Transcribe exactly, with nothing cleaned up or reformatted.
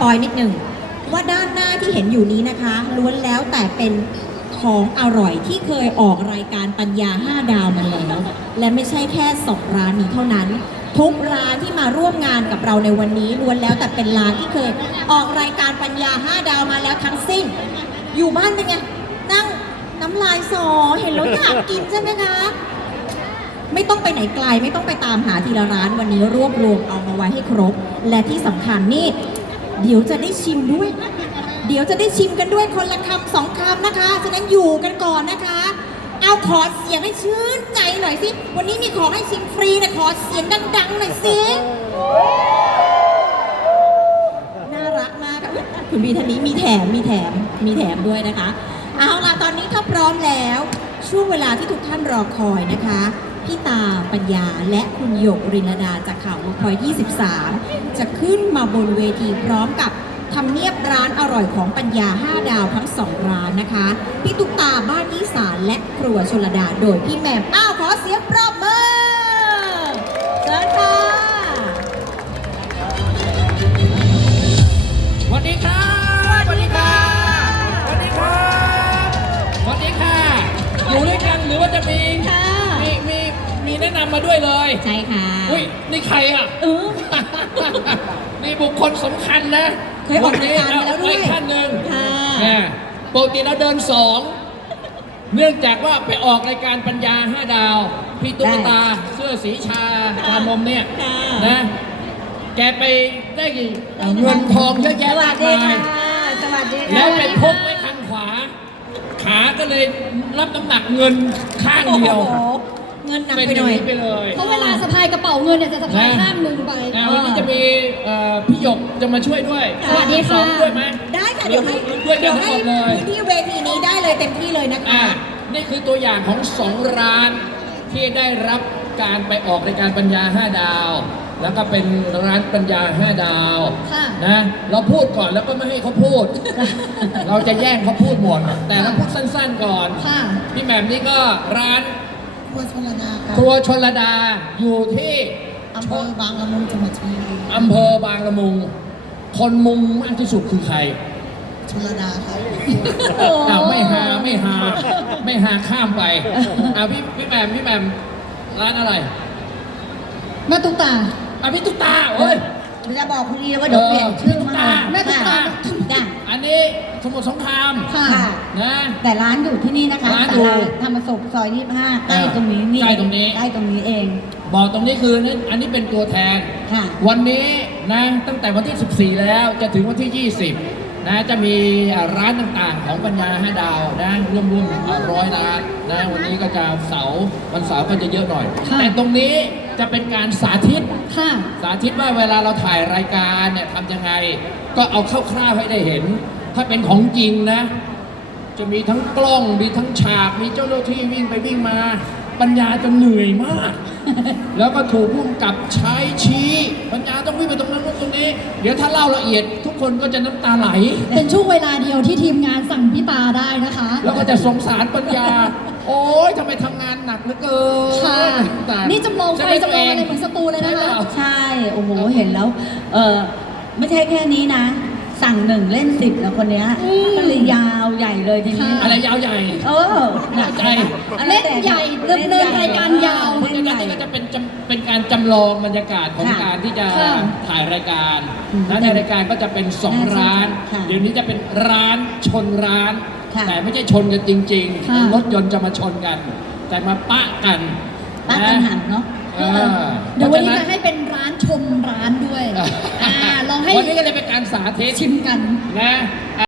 อยนิดหนึ่งว่าด้านหน้าที่เห็นอยู่นี้นะคะล้วนแล้วแต่เป็นของอร่อยที่เคยออกรายการปัญญาห้าดาวมาแล้วและไม่ใช่แค่สองร้านนี้เท่านั้นทุกร้านที่มาร่วมงานกับเราในวันนี้ล้วนแล้วแต่เป็นร้านที่เคยออกรายการปัญญาห้าดาวมาแล้วทั้งสิ้นอยู่บ้านเป็นไงนั่งน้ำลายสอเห็นแล้วอยากกินใช่ไหมคะไม่ต้องไปไหนไกลไม่ต้องไปตามหาทีละร้านวันนี้รวบรวมเอามาไว้ให้ครบและที่สำคัญนี่เดี๋ยวจะได้ชิมด้วยเดี๋ยวจะได้ชิมกันด้วยคนละคำสองคำนะคะฉะนั้นอยู่กันก่อนนะคะเอาขอเสียงให้ชื่นใจหน่อยสิวันนี้มีของให้ชิมฟรีนะขอเสียงดังๆหน่อยสิน่ารักมากคุณบีท่านนี้มีแถมมีแถมมีแถมด้วยนะคะเอาล่ะตอนนี้ถ้าพร้อมแล้วช่วงเวลาที่ทุกท่านรอคอยนะคะพี่ตาปัญญาและคุณหยกรินดาจากข่าวเวิร์กพอยท์ยี่สิบสามจะขึ้นมาบนเวทีพร้อมกับทำเนียบร้านอร่อยของปัญญาห้าดาวทั้งสองร้านนะคะพี่ตุ๊กตาบ้านอีสานและครัวชลดาโดยพี่แหม่มอ้าวขอเสียงปรบมือเชิญค่ะสวัสดีครับสวัสดีครับสวัสดีครับสวัสดีค่ะอยู่ด้วยกันหรือว่าจะมีมีมีมีแนะนำมาด้วยเลยใช่ค่ะอุ้ยนี่ใครอ่ะเออนี่บุคคลสำคัญนะเคยออกรายการมาแล้วด้วยท่านหนึ่งค่ะปกติเราเดินสองเนื่องจากว่าไปออกรายการปัญญาห้าดาวพี่ตุ๊กตาเสื้อสีชาชานมเนี่ยนะแกไปได้เงินทองเยอะแยะมากมายสวัสดีค่ะแล้วไปพกไว้ข้างขวาขาก็เลยรับน้ำหนักเงินข้างเดียวเงินหนักไปหน่อยไปเลยเพราะเวลาสะพายกระเป๋าเงินเนี่ยจะสะพายข้างมือไปวันนี้จะมีพี่หยกจะมาช่วยด้วยสวัสดีค่ะด้วยไหมได้ค่ะเดี๋ยวให้เดี๋ยวให้พื้นที่เวทีนี้ได้เลยเต็มที่เลยนะคะนี่คือตัวอย่างของสองร้านที่ได้รับการไปออกรายการปัญญาห้าดาวแล้วก็เป็นร้านปัญญาห้าดาวนะเราพูดก่อนแล้วก็ไม่ให้เขาพูดเราจะแย่งเขาพูดหมดแต่เราพูดสั้นๆก่อนพี่แหม่มนี่ก็ร้านครัวชลดาครัวชลดาอยู่ที่อำเภอบางละมุงจังหวัดชลบุรีอำเภอบางละมุงคนมุงมากที่สุดคือใครชลดาครับอ้าวไม่หาไม่หาไม่หาข้ามไปอ้าวพี่พี่แหม่มพี่แหม่มร้านอะไรแม่ตุ๊กตาอ่ะพี่ตุ๊กตาโอ้ยจะบอกคุณลีว่าเดี๋ยวเปลี่ยนชื่อมาแม่ตุ๊กตาอันนี้สมุทรสงครามค่ะนะแต่ร้านอยู่ที่นี่นะคะร้านอยู่ธรรมศกซอยยี่สิบห้าใกล้ตรงนี้นี่ใกล้ตรงนี้ใกล้ตรงนี้เองบอกตรงนี้คืออันนี้เป็นตัวแทนวันนี้นะตั้งแต่วันที่สิบสี่แล้วจะถึงวันที่ยี่สิบนะจะมีร้านต่างๆของปัญญาห้าดาวนะร่วมๆร้อยร้านนะวันนี้ก็จะเสาร์วันเสาร์ก็จะเยอะหน่อยแต่ตรงนี้จะเป็นการสาธิตสาธิตว่าเวลาเราถ่ายรายการเนี่ยทำยังไงก็เอาคร่าวๆให้ได้เห็นถ้าเป็นของจริงนะจะมีทั้งกล้องมีทั้งฉากมีเจ้าหน้าที่วิ่งไปวิ่งมาปัญญาจะเหนื่อยมากแล้วก็ถูกพุ่งกับใช้ชี้ปัญญาต้องวิ่งไปตรงนั้นตรงนี้เดี๋ยวถ้าเล่าละเอียดทุกคนก็จะน้ำตาไหลเป็นช่วงเวลาเดียวที่ทีมงานสั่งพี่ตาได้นะคะแล้วก็จะสงสารปัญญาโอ๊ยทำไมทำงานหนักเหลือเกินนี่จำลองไฟจำลองอะไรเหมือนสตูเลยนะคะใช่โอ้โหเห็นแล้วเออไม่ใช่แค่นี้นะสั่งหนึ่งเล่นสิบแล้วคนเนี้ยก็เลยยาวใหญ่เลยทีนี้อะไรยาวใหญ่เออหนักใจเล่นใหญ่เริ่มเริ่มรายการยาวเล่นใหญ่ก็จะเป็นเป็นการจำลองบรรยากาศของการที่จะถ่ายรายการและในรายการก็จะเป็นสองร้านเดี๋ยวนี้จะเป็นร้านชนร้านแต่ไม่ใช่ชนกันจริงๆรถยนต์จะมาชนกันแต่มาปะกันปะกันหันเนาะเดี๋ยววันนี้จะให้เป็นร้านชมร้านด้วยลองให้วันนี้ก็เลยเป็นการสาธิตชิมกันนะ